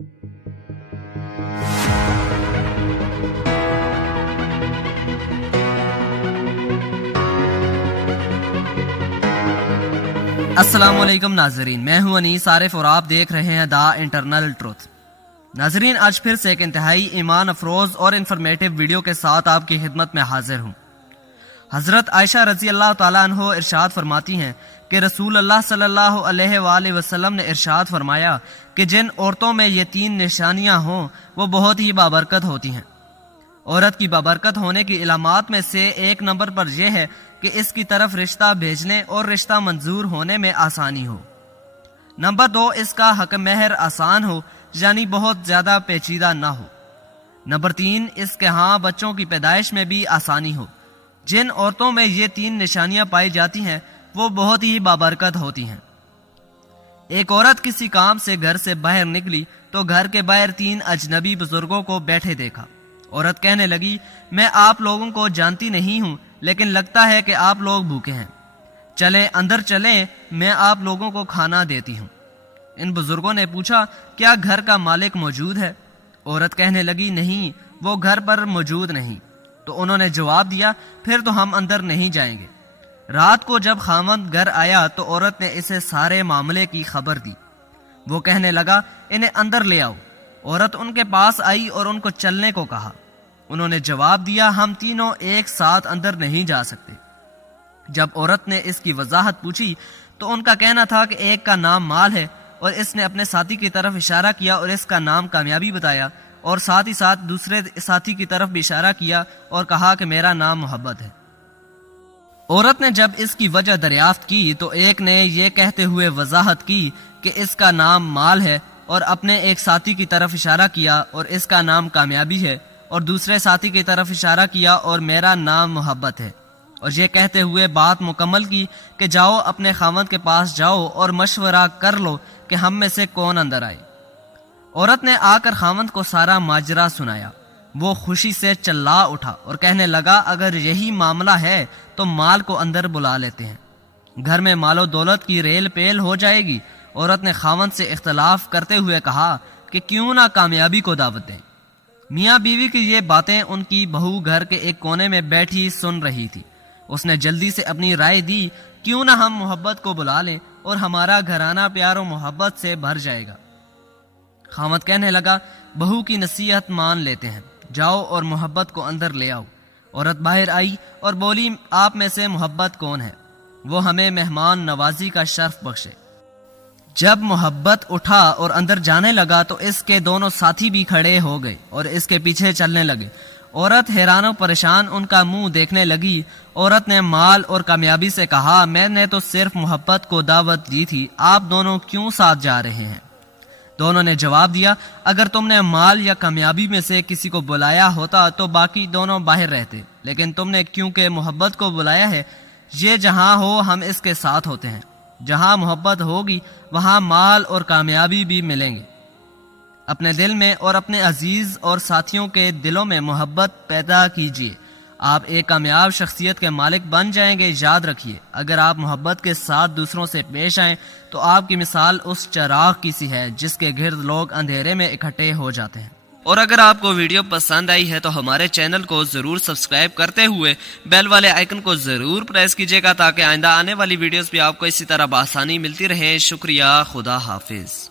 अस्सलामुअलैकुम नाजरीन, मैं हूं अनीस आरिफ और आप देख रहे हैं द इंटरनल ट्रुथ। नाजरीन, आज फिर से एक इंतहाई ईमान अफरोज और इंफॉर्मेटिव वीडियो के साथ आपकी खिदमत में हाजिर हूं। हजरत आयशा रजी अल्लाह तआला अन्हा इरशाद फरमाती हैं कि रसूल अल्लाह सल्लल्लाहु अलैहि वसल्लम ने इरशाद फरमाया कि जिन औरतों में ये 3 निशानियां हों वो बहुत ही बाबरकत होती हैं। औरत की बाबरकत होने की इलामात में से एक नंबर पर यह है कि इसकी तरफ रिश्ता भेजने और रिश्ता मंजूर होने में आसानी हो। नंबर 2, इसका हक महर आसान हो, यानी बहुत ज्यादा पेचीदा ना हो। नंबर 3, इसके यहाँ बच्चों की पैदाइश में भी आसानी हो। जिन औरतों में ये 3 निशानियां पाई जाती हैं वो बहुत ही बाबरकत होती हैं। एक औरत किसी काम से घर से बाहर निकली तो घर के बाहर 3 अजनबी बुजुर्गों को बैठे देखा। औरत कहने लगी, मैं आप लोगों को जानती नहीं हूँ, लेकिन लगता है कि आप लोग भूखे हैं। चलें अंदर चलें, मैं आप लोगों को खाना देती हूँ। इन बुजुर्गों ने पूछा, क्या घर का मालिक मौजूद है? औरत कहने लगी, नहीं, वो घर पर मौजूद नहीं। तो उन्होंने जवाब दिया, फिर तो हम अंदर नहीं जाएंगे। रात को जब खामद घर आया तो औरत ने इसे सारे मामले की खबर दी। वो कहने लगा, इन्हें अंदर ले आओ। औरत उनके पास आई और उनको चलने को कहा। उन्होंने जवाब दिया, हम तीनों एक साथ अंदर नहीं जा सकते। जब औरत ने इसकी वजाहत पूछी तो उनका कहना था कि एक का नाम माल है, और इसने अपने साथी की तरफ इशारा किया और इसका नाम कामयाबी बताया, और साथ ही साथ दूसरे साथी की तरफ भी इशारा किया और कहा कि मेरा नाम मोहब्बत है। औरत ने जब इसकी वजह दरियाफ्त की तो एक ने यह कहते हुए वजाहत की कि इसका नाम माल है, और अपने एक साथी की तरफ इशारा किया और इसका नाम कामयाबी है, और दूसरे साथी की तरफ इशारा किया और मेरा नाम मोहब्बत है, और ये कहते हुए बात मुकम्मल की कि जाओ अपने खामद के पास जाओ और मशवरा कर लो कि हम में से कौन अंदर आए। औरत ने आकर खामद को सारा माजरा सुनाया। वो खुशी से चिल्ला उठा और कहने लगा, अगर यही मामला है तो माल को अंदर बुला लेते हैं, घर में मालो दौलत की रेल पेल हो जाएगी। औरत ने खामद से इख्तलाफ करते हुए कहा कि क्यों ना कामयाबी को दावत दें। मियाँ बीवी की ये बातें उनकी बहू घर के एक कोने में बैठी सुन रही थी। उसने जल्दी से अपनी राय दी, क्यों ना हम मोहब्बत को बुला लें और हमारा घराना प्यार और मोहब्बत से भर जाएगा। खामद कहने लगा, बहू की नसीहत मान लेते हैं, जाओ और मोहब्बत को अंदर ले आओ। औरत बाहर आई और बोली, आप में से मोहब्बत कौन है? वो हमें मेहमान नवाजी का शर्फ बख्शे। जब मोहब्बत उठा और अंदर जाने लगा तो इसके दोनों साथी भी खड़े हो गए और इसके पीछे चलने लगे। औरत हैरान परेशान उनका मुंह देखने लगी। औरत ने माल और कामयाबी से कहा, मैंने तो सिर्फ मोहब्बत को दावत दी थी, आप दोनों क्यों साथ जा रहे हैं? दोनों ने जवाब दिया, अगर तुमने माल या कामयाबी में से किसी को बुलाया होता तो बाकी दोनों बाहर रहते, लेकिन तुमने क्योंकि मोहब्बत को बुलाया है, ये जहां हो हम इसके साथ होते हैं। जहां मोहब्बत होगी वहां माल और कामयाबी भी मिलेंगे। अपने दिल में और अपने अजीज और साथियों के दिलों में मोहब्बत पैदा कीजिए, आप एक कामयाब शख्सियत के मालिक बन जाएंगे। याद रखिए, अगर आप मोहब्बत के साथ दूसरों से पेश आएं तो आपकी मिसाल उस चिराग की सी है जिसके गिर्द लोग अंधेरे में इकट्ठे हो जाते हैं। और अगर आपको वीडियो पसंद आई है तो हमारे चैनल को जरूर सब्सक्राइब करते हुए बेल वाले आइकन को जरूर प्रेस कीजिएगा, ताकि आइंदा आने वाली वीडियोस भी आपको इसी तरह बआसानी मिलती रहे। शुक्रिया, खुदा हाफिज।